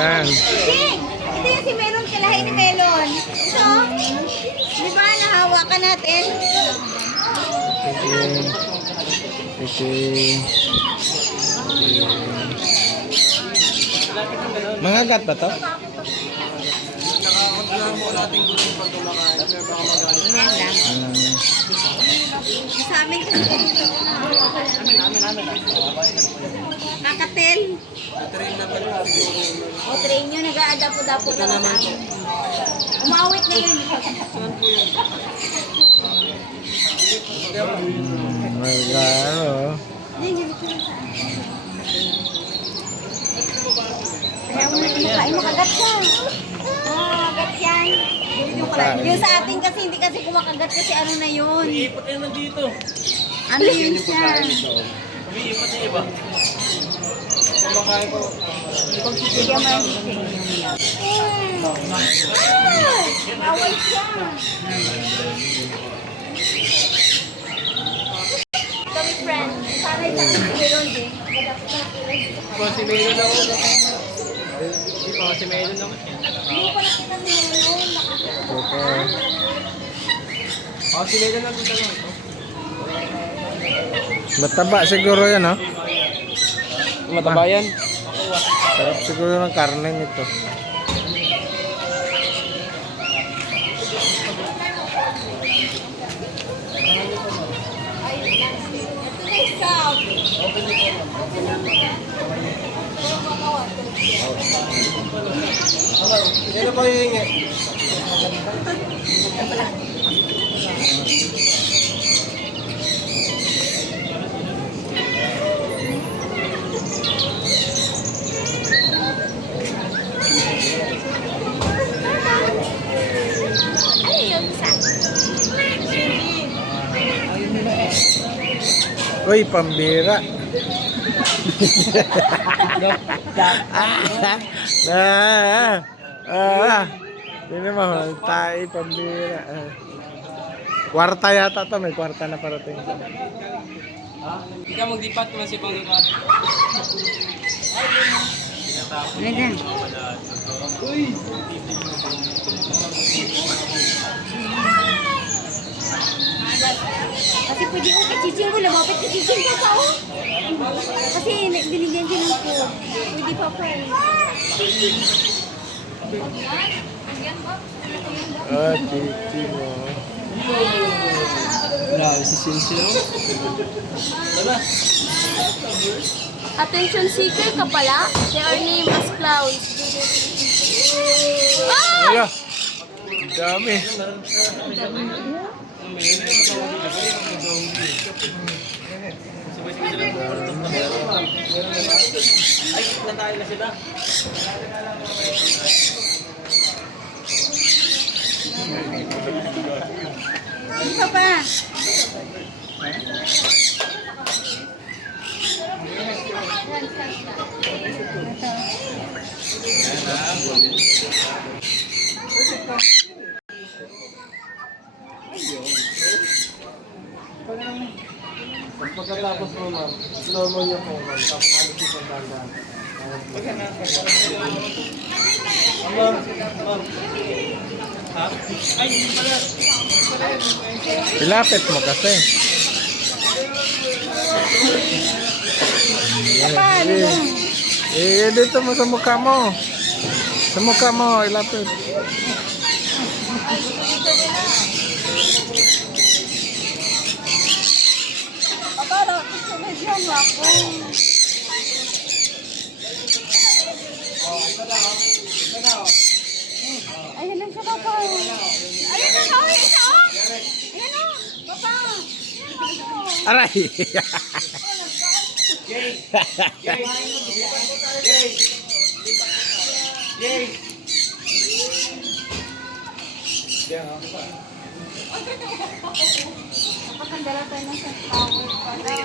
Yan. Ching! Ito yung si Melon, kalahay ni Melon. Ito, di ba nahawakan natin? Okay. Mangagat ba to? Yan lang. Sa amin kasi. Kakatel. O, train nyo, nag-aadapo-dapo na naman. Umawit na yun. Magkano? Kaya mo kain mo kagat siya. Kagat yan. Yung sa atin kasi hindi kasi kumakagat kasi ano na yun. Iipot yan nandito. Ano yun siya? Umiipot na iba. Kumakain ko. Sige mo yung bawal siya. Kami friend. Sanay sa akin meron din. Si Melo lang ako. Hindi pa si Melo lang. Hindi ko nakita si Melon. Si Melo lang dito lang. Mataba siguro yan, ha? Mataba yan. Sarap siguro ng karne nito. Yan po yung ingay. Uy, pambira. Hindi naman, tayo pambira. Kwarta yata to, may kwarta na parating. Hindi ka magdipat naman si Panglukat. Ano yan? Kasi pwede ko kachichin ko, lumapit kachichin ko pa oh. Kasi binigyan din ko. Pwede pa pa eh. Chichi mo. Grabe si Sinsino. Attention seeker ka pala? They are named as clowns. Wala. Dami. Ay, natay na sila. Isa pa. Pagkatapos mo ma'am, normal niya po ma'am, tapos halos yung pagkanda. Ma'am, ma'am. Ha? Ay, hindi pala. Ilapit mo kasi. Dito mo sa mukha mo. Sa mukha mo, ilapit. Para, sunod yan ako. Ayun lang siya, papa. Ayun na, oh, isa, oh. Ayun, oh, papa. Aray! Yay! Yay! Yay! Yay! Napakandala tayo ng sunflower pala.